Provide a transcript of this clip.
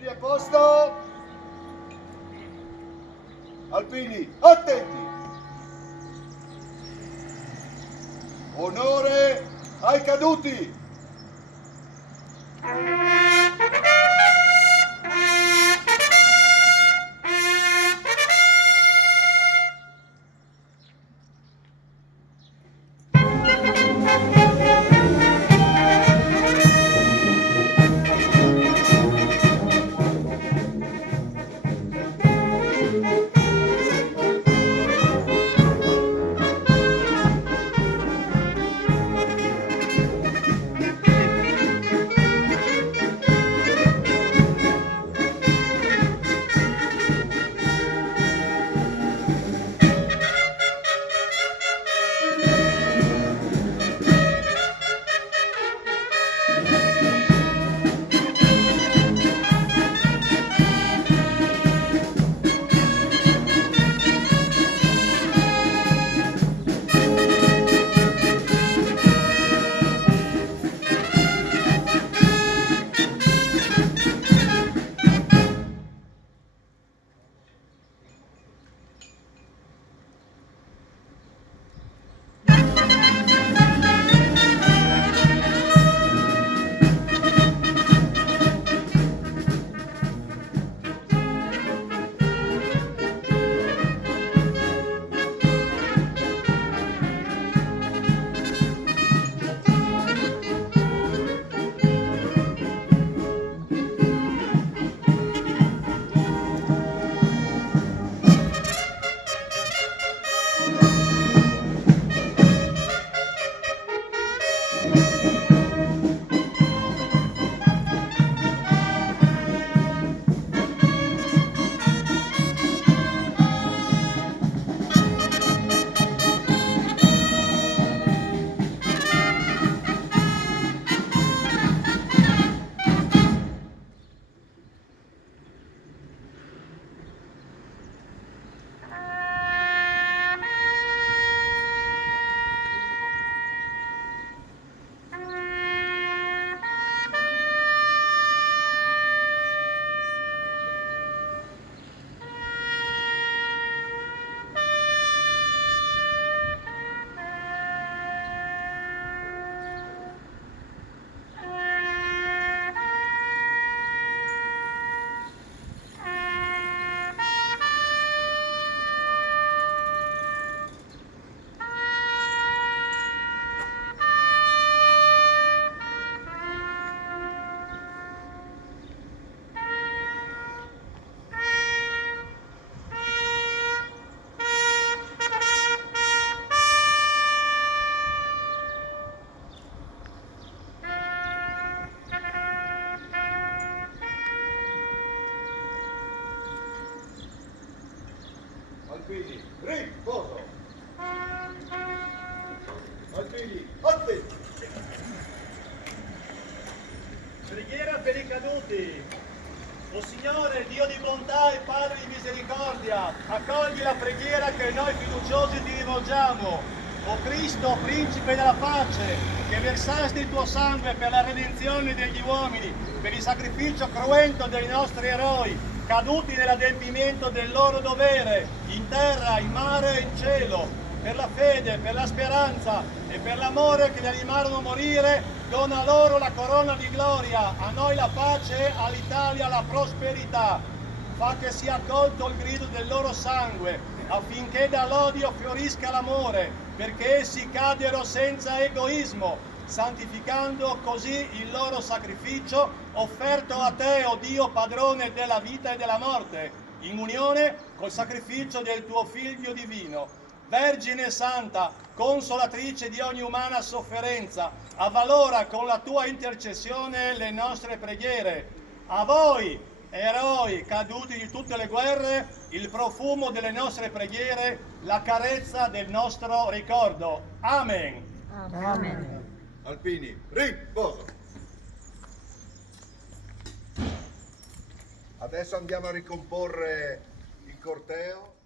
Alpini a posto. Alpini, attenti. Onore ai caduti. Alpini, riposo. Alpini, attenti. Preghiera per i caduti. O Signore, Dio di bontà e Padre di misericordia, accogli la preghiera che noi fiduciosi ti rivolgiamo. O Cristo, Principe della pace, che versasti il tuo sangue per la redenzione degli uomini, per il sacrificio cruento dei nostri eroi, caduti nell'adempimento del loro dovere, in terra, in mare e in cielo, per la fede, per la speranza e per l'amore che li animarono a morire, dona loro la corona di gloria, a noi la pace, all'Italia la prosperità. Fa che sia accolto il grido del loro sangue, affinché dall'odio fiorisca l'amore, perché essi cadero senza egoismo, santificando così il loro sacrificio offerto a te, o Dio, padrone della vita e della morte, in unione col sacrificio del tuo Figlio divino. Vergine Santa, consolatrice di ogni umana sofferenza, avvalora con la tua intercessione le nostre preghiere. A voi, eroi caduti di tutte le guerre, il profumo delle nostre preghiere, la carezza del nostro ricordo. Amen. Amen. Alpini, riposo. Adesso andiamo a ricomporre il corteo.